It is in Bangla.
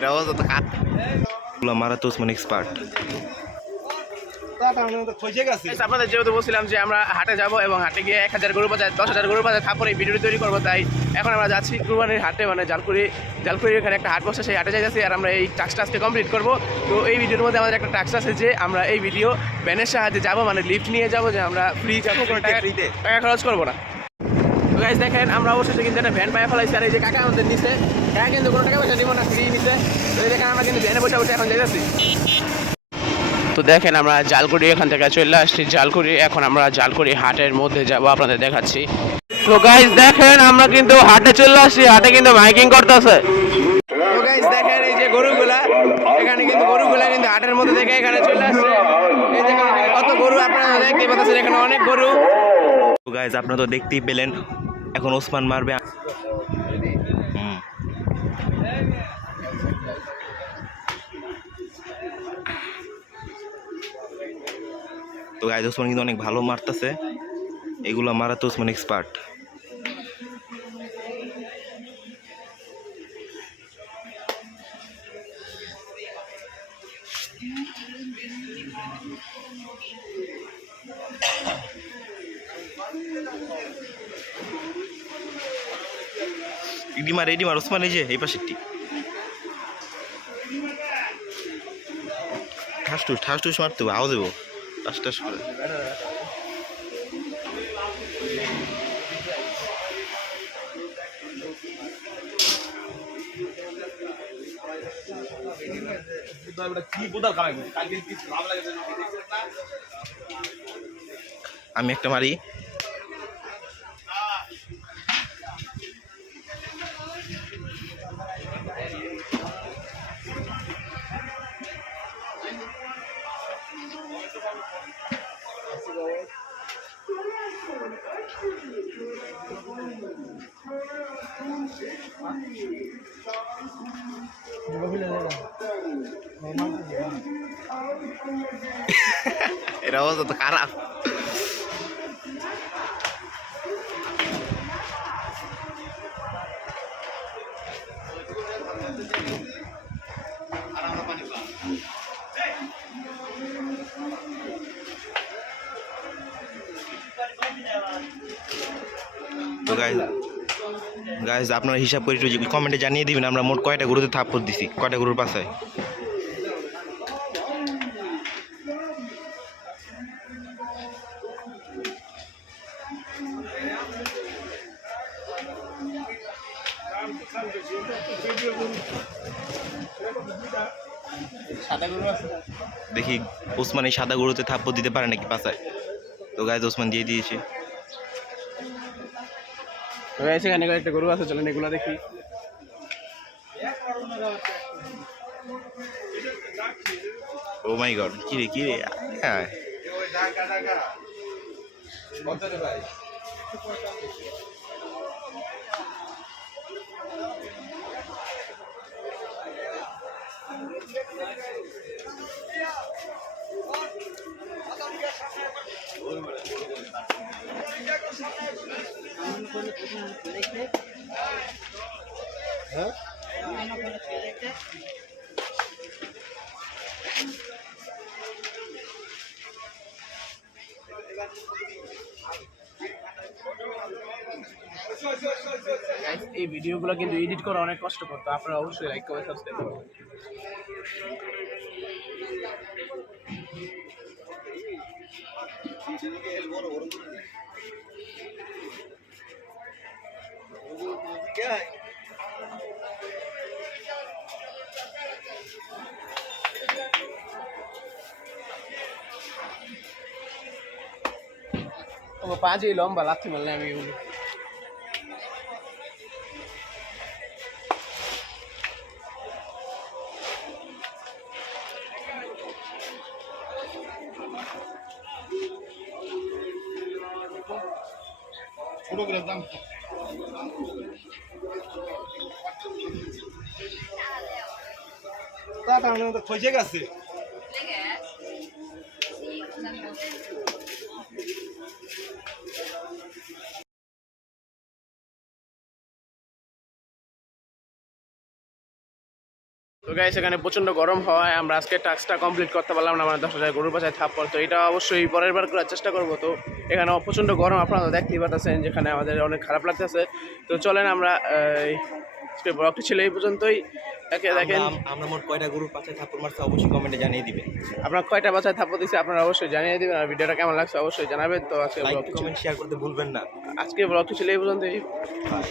এরাও যত মারা তো ওসমান এক্সপার্ট। আপনাদের যেহেতু বলছিলাম যে আমরা হাটে যাব এবং হাটে গিয়ে 1000 গরু বাজার 10,000 গরু বাজার তারপরে এই ভিডিওটি তৈরি করবো, তাই এখন আমরা যাচ্ছি কুরবানির হাটে, মানে জালকুড়ির এখানে একটা হাট বসে, সেই হাটে যাচ্ছি আর আমরা এই টাস্কটা আজকে কমপ্লিট করবো। তো এই ভিডিওর মধ্যে আমাদের একটা টাস্ক আছে যে আমরা এই ভিডিও ভ্যানের সাহায্যে যাবো, মানে লিফট নিয়ে যাবো, যে আমরা ফ্রি যাবো, কোনো টাকা খরচ করবো না। তো গাইস দেখেন আমরা অবশ্যই কিন্তু একটা ভ্যান পায়ে ফেলাইছি, আর এই যে কাকা আমাদের নিচে কাকা কিন্তু কোনো টাকা পয়সা দিব না, ফ্রি নিচে। তো দেখেন আমরা কিন্তু ভ্যানে বসে বসে এখন যাইতেছি। তো দেখেন আমরা জালকুড়ি এখান থেকে চলে আসছি জালকুড়ি, এখন আমরা জালকুড়ি হাটের মধ্যে যাব, আপনাদের দেখাচ্ছি। তো গাইস দেখেন আমরা কিন্তু হাটে চলে আসছি, হাটে কিন্তু মাইকিং করতেছে। তো গাইস দেখেন এই যে গরুগুলা, এখানে কিন্তু গরুগুলা কিন্তু হাটের মধ্যে থেকে এখানে চলে আসছে। এই দেখেন কত গরু আপনারা দেখতে পাচ্ছেন, এখানে অনেক গরু। তো গাইস আপনারা তো দেখতেই পেলেন, এখন ওসমান মারবে। তো গাইস ওসমান কিন্তু অনেক ভালো মারতেছে, এগুলো মারা তো ওসমান এক্সপার্ট। রেডি মার ওসমান, এই যে এই পাশেরটি ঠাস টুস মারতে হবে, আওয়াজ দেবো টাস টাস করে। আমি একটা মারি, এরাও যত খারাপ। তো গাইস আপনারা হিসাব করে একটু কমেন্টে জানিয়ে দিবেন আমরা মোট কয়টা গরুতে থাপ্পড় দিছি, কয়টা গরুর পাশে। দেখি ওসমান এই সাদা গরুতে থাপ্পড় দিতে পারে নাকি পাশায়। তো গাইস ওসমান দিয়ে দিয়েছে। এখানে একটা গরু আছে, চলেন এগুলা দেখি। ও মাই গড, কি রে কি রে, হ্যাঁ এই ভিডিওগুলো কিন্তু এডিট করা অনেক কষ্ট করতো, আপনারা অবশ্যই লাইক কমেন্ট সাবস্ক্রাইব করবেন। ও পাঁচই লম্বা লাথি মারলে আমি খসে গেছে। তো গাইস এখানে প্রচণ্ড গরম হয়, আমরা আজকে টাস্কটা কমপ্লিট করতে পারলাম না, মানে 10,000 গরুর বাসায় থাপ্পড়। তো এটা অবশ্যই পরের বার করার চেষ্টা করবো। তো এখানে প্রচণ্ড গরম আপনারা দেখতেই পাচ্ছেন, যেখানে আমাদের অনেক খারাপ লাগতেছে। তো চলেন আমরা আজকে ব্লগটি ছিল এই পর্যন্তই। দেখেন আমরা মোট কয়টা গরুর পাশে থাপ্পড় মারছে অবশ্যই কমেন্টে জানিয়ে দিবেন। আপনার কয়টা বাসায় থাপ্পড় দিচ্ছে আপনারা অবশ্যই জানিয়ে দিবেন, আর ভিডিওটা কেমন লাগছে অবশ্যই জানাবেন। তো আজকে লাইক ব্লগটি কমেন্ট শেয়ার করতে ভুলবেন না। ছিল এই পর্যন্তই। বাই।